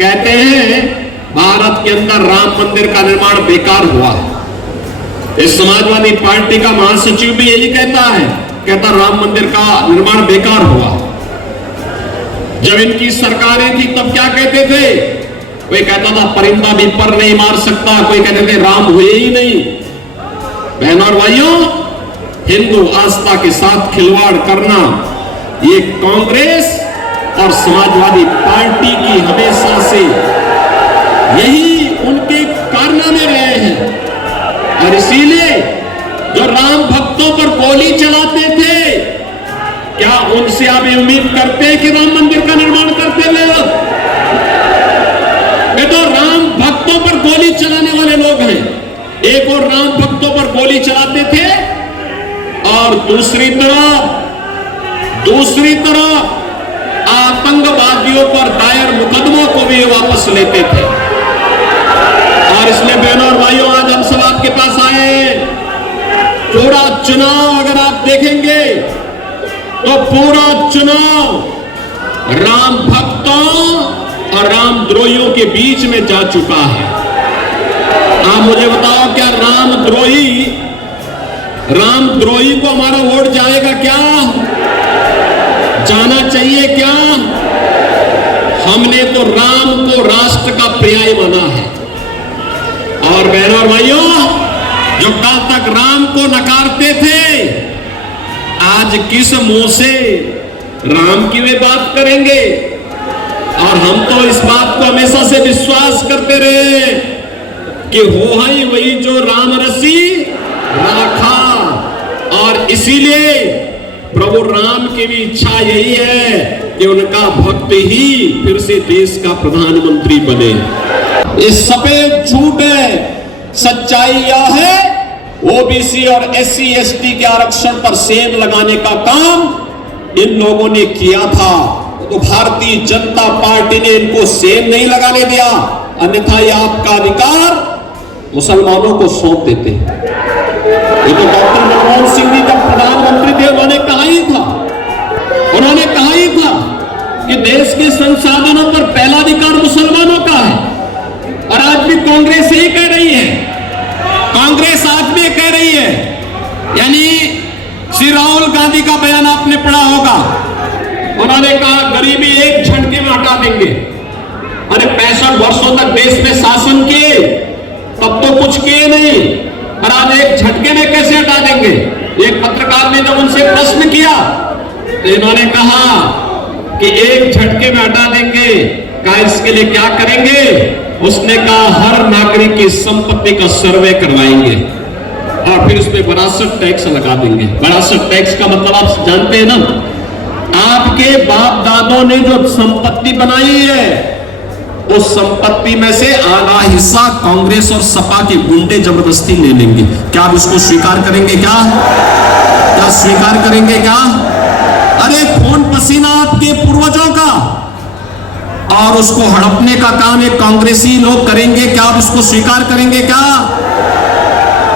कहते हैं भारत के अंदर राम मंदिर का निर्माण बेकार हुआ। इस समाजवादी पार्टी का महासचिव भी यही कहता है, कहता राम मंदिर का निर्माण बेकार हुआ। जब इनकी सरकारें थी तब क्या कहते थे? कोई कहता था परिंदा भी पर नहीं मार सकता, कोई कहते थे राम हुए ही नहीं। बहनों और भाइयों, हिंदू आस्था के साथ खिलवाड़ करना ये कांग्रेस और समाजवादी पार्टी की हमेशा से यही उनके कारनामे रहे हैं। और इसीलिए जो राम भक्तों पर गोली चलाते थे, क्या उनसे आप उम्मीद करते हैं कि राम मंदिर का निर्माण करते हुए? ये तो राम भक्तों पर गोली चलाने वाले लोग हैं। एक और राम भक्तों पर गोली चलाते थे और दूसरी तरफ आतंकवादियों पर दायर मुकदमों को भी वापस लेते थे। और इसलिए बहनों और भाइयों, आज हम सब आपके पास आए। पूरा चुनाव अगर आप देखेंगे तो पूरा चुनाव राम भक्तों और रामद्रोहियों के बीच में जा चुका है। आप मुझे बताओ, क्या रामद्रोही को हमारा वोट जाएगा क्या? जाना चाहिए क्या? हमने तो राम को राष्ट्र का पर्याय माना है। और बहनों और भाइयों, जो कल तक राम को नकारते थे, आज किस मुंह से राम की वे बात करेंगे? और हम तो इस बात को हमेशा से विश्वास करते रहे कि हो ही वही जो राम रसी राखा। और इसीलिए प्रभु राम की भी इच्छा यही है कि उनका भक्त ही फिर से देश का प्रधानमंत्री बने। इस सफेद झूठ है, सच्चाई यह है ओबीसी और SC ST के आरक्षण पर सेंध लगाने का काम इन लोगों ने किया था, तो भारतीय जनता पार्टी ने इनको सेंध नहीं लगाने दिया, अन्यथा ये आपका अधिकार मुसलमानों को सौंप देते। ये तो डॉक्टर मनमोहन सिंह जी जब प्रधानमंत्री थे उन्होंने कहा ही था कि देश के संसाधनों पर पहला अधिकार मुसलमानों का है। और आज भी कांग्रेस यही कह रही है, कांग्रेस आज भी कह रही है। यानी श्री राहुल गांधी का बयान आपने पढ़ा होगा, उन्होंने कहा गरीबी एक झटके में हटा देंगे। अरे 65 वर्षों तक देश में शासन किए, तब तो कुछ किए नहीं, और आज एक झटके में कैसे हटा देंगे? एक पत्रकार ने जब उनसे प्रश्न किया तो इन्होंने कहा कि एक झटके में हटा देंगे, कहा इसके लिए क्या करेंगे? उसने कहा हर नागरिक की संपत्ति का सर्वे करवाएंगे और फिर उसमें विरासत टैक्स लगा देंगे। विरासत टैक्स का मतलब आप जानते हैं ना, आपके बाप दादों ने जो संपत्ति बनाई है उस संपत्ति में से आधा हिस्सा कांग्रेस और सपा के गुंडे जबरदस्ती ले लेंगे। क्या आप इसको स्वीकार करेंगे? क्या स्वीकार करेंगे क्या? अरे खून पसीना आपके पूर्वजों का, और उसको हड़पने का काम एक कांग्रेसी लोग करेंगे। क्या आप उसको स्वीकार करेंगे क्या?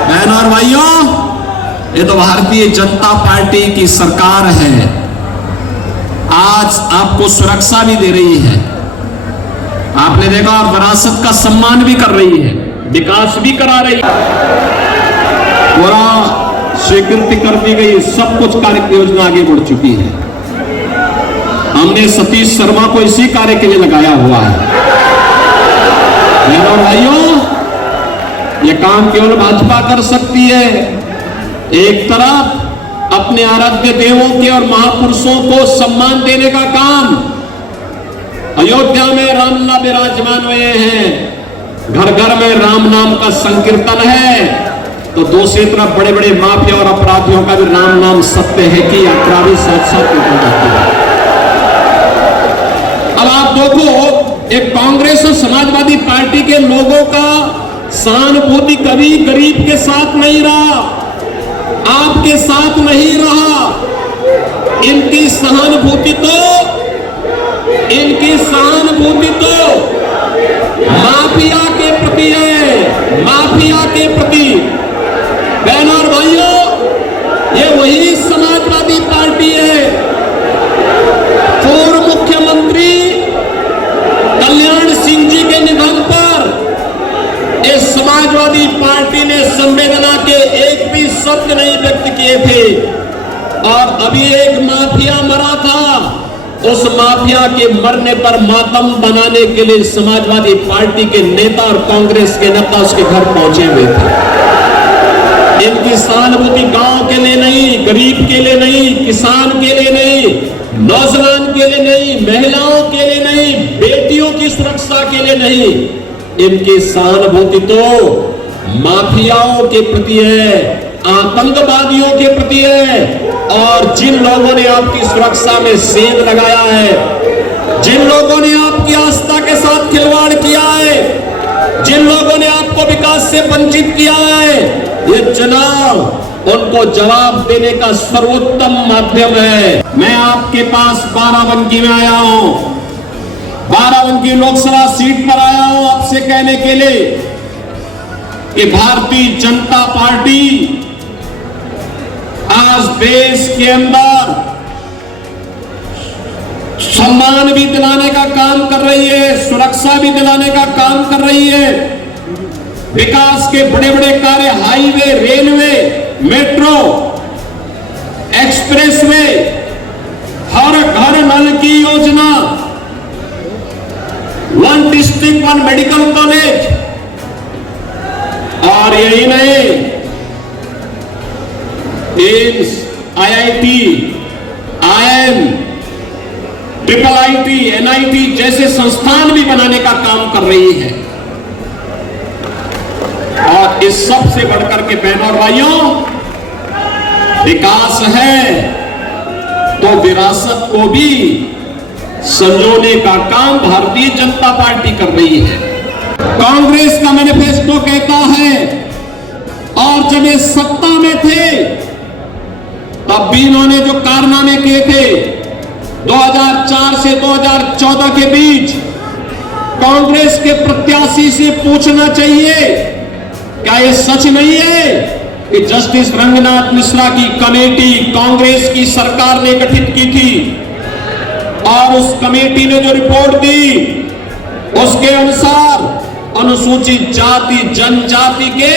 बहनों और भाइयों, ये तो भारतीय जनता पार्टी की सरकार है, आज आपको सुरक्षा भी दे रही है, आपने देखा, और विरासत का सम्मान भी कर रही है, विकास भी करा रही है, पूरा स्वीकृति कर दी गई, सब कुछ कार्य योजना आगे बढ़ चुकी है। हमने सतीश शर्मा को इसी कार्य के लिए लगाया हुआ है। बहनों भाइयों, यह काम केवल भाजपा कर सकती है। एक तरफ अपने आराध्य देवों के और महापुरुषों को सम्मान देने का काम, अयोध्या में रामलला विराजमान हुए हैं, घर घर में राम नाम का संकीर्तन है, तो दूसरी तरफ बड़े बड़े माफिया और अपराधियों का भी राम नाम सत्य है की यात्रा भी साथ साथ निकल जाती है। अब आप देखो, एक कांग्रेस और समाजवादी पार्टी के लोगों का सहानुभूति कभी गरीब के साथ नहीं रहा, आपके साथ नहीं रहा। इनकी सहानुभूति तो माफिया के प्रति है, माफिया के प्रति। बहनों और भाइयों, ये वही समाजवादी पार्टी है। पूर्व मुख्यमंत्री कल्याण सिंह शब्द नहीं व्यक्त किए थे। और अभी एक माफिया मरा था, उस माफिया के मरने पर मातम बनाने के लिए समाजवादी पार्टी के नेता और कांग्रेस के नेता उसके घर पहुंचे हुए थे। इनकी सहानुभूति गांव के लिए नहीं, गरीब के लिए नहीं, किसान के लिए नहीं, नौजवान के लिए नहीं, महिलाओं के लिए नहीं, बेटियों की सुरक्षा के लिए नहीं, इनकी सहानुभूति तो माफियाओं के प्रति है, आतंकवादियों के प्रति है। और जिन लोगों ने आपकी सुरक्षा में सेंध लगाया है, जिन लोगों ने आपकी आस्था के साथ खिलवाड़ किया है, जिन लोगों ने आपको विकास से वंचित किया है, ये चुनाव उनको जवाब देने का सर्वोत्तम माध्यम है। मैं आपके पास बाराबंकी में आया हूं, बाराबंकी लोकसभा सीट पर आया हूं आपसे कहने के लिए कि भारतीय जनता पार्टी आज देश के अंदर सम्मान भी दिलाने का काम कर रही है, सुरक्षा भी दिलाने का काम कर रही है। विकास के बड़े बड़े कार्य, हाईवे, रेलवे, मेट्रो, एक्सप्रेसवे, हर घर नल की योजना, 1 डिस्ट्रिक्ट 1 मेडिकल कॉलेज, और यही नहीं, AIIMS, IIT, IIM, IIIT, NIT जैसे संस्थान भी बनाने का काम कर रही है। और इस सब से बढ़कर के बहनों और भाइयों, विकास है तो विरासत को भी संजोने का काम भारतीय जनता पार्टी कर रही है। कांग्रेस का मैनिफेस्टो कहता है, और जब ये सत्ता में थे तब भी इन्होंने जो कारनामे किए थे 2004 से 2014 के बीच, कांग्रेस के प्रत्याशी से पूछना चाहिए क्या ये सच नहीं है कि जस्टिस रंगनाथ मिश्रा की कमेटी कांग्रेस की सरकार ने गठित की थी, और उस कमेटी ने जो रिपोर्ट दी उसके अनुसार अनुसूचित जाति जनजाति के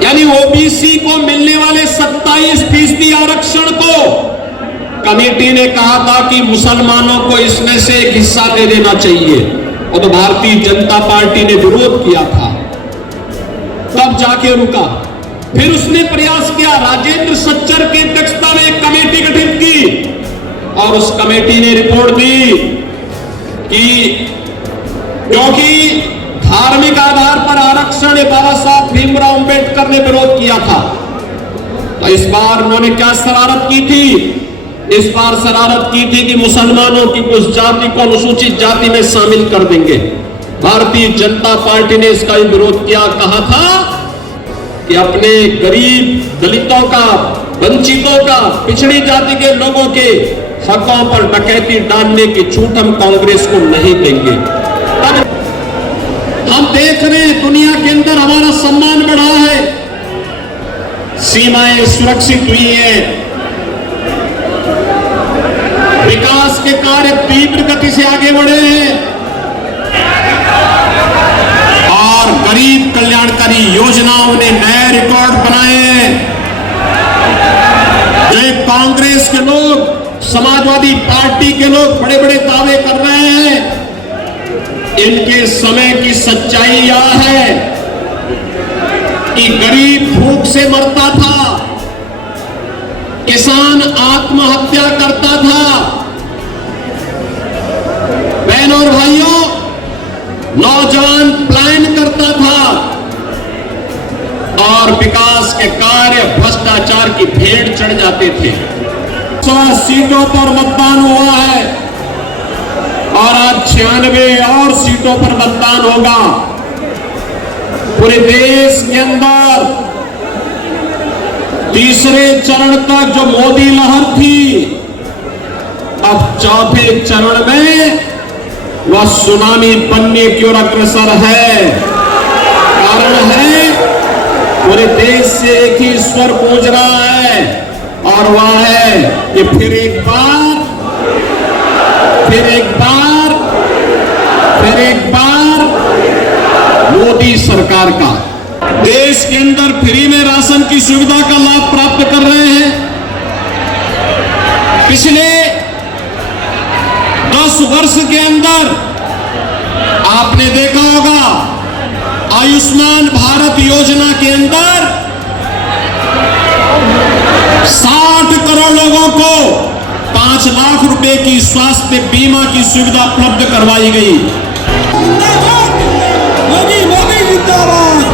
यानी ओबीसी को मिलने वाले 27% आरक्षण को कमेटी ने कहा था कि मुसलमानों को इसमें से एक हिस्सा दे देना चाहिए, और तो भारतीय जनता पार्टी ने विरोध किया था, तब जाके रुका। फिर उसने प्रयास किया, राजेंद्र सच्चर की अध्यक्षता में एक कमेटी गठित की, और उस कमेटी ने रिपोर्ट दी कि क्योंकि धार्मिक आधार पर आरक्षण बाबा साहब भीमराव अंबेडकर ने विरोध किया था, तो इस बार उन्होंने क्या शरारत की थी? इस बार शरारत की थी कि मुसलमानों की उस जाति को अनुसूचित जाति में शामिल कर देंगे। भारतीय जनता पार्टी ने इसका भी विरोध किया, कहा था कि अपने गरीब दलितों का, वंचितों का, पिछड़ी जाति के लोगों के हकों पर डकैती डालने की छूट हम कांग्रेस को नहीं देंगे। हम देख रहे हैं दुनिया के अंदर हमारा सम्मान बढ़ा है, सीमाएं सुरक्षित हुई हैं, विकास के कार्य तीव्र गति से आगे बढ़े हैं, और गरीब कल्याणकारी योजनाओं ने नए रिकॉर्ड बनाए हैं। जो कांग्रेस के लोग, समाजवादी पार्टी के लोग बड़े बड़े दावे कर रहे हैं, इनके समय की सच्चाई यह है कि गरीब भूख से मरता था, किसान आत्महत्या करता था। बहनों और भाइयों, नौजवान प्लान करता था, और विकास के कार्य भ्रष्टाचार की भेंट चढ़ जाते थे। 100 सीटों पर मतदान हुआ है, और आज 96 और सीटों पर मतदान होगा। पूरे देश के अंदर तीसरे चरण तक जो मोदी लहर थी, अब चौथे चरण में वह सुनामी बनने की ओर अग्रसर है। कारण है पूरे देश से एक ही स्वर गूंज रहा है, और वह है कि फिर एक बार मोदी सरकार का। देश के अंदर फ्री में राशन की सुविधा का लाभ प्राप्त कर रहे हैं। पिछले 10 वर्ष के अंदर आपने देखा होगा आयुष्मान भारत योजना के अंदर 60 करोड़ लोगों को 5 लाख रुपए की स्वास्थ्य बीमा की सुविधा उपलब्ध करवाई गई। मोदी जिंदाबाद।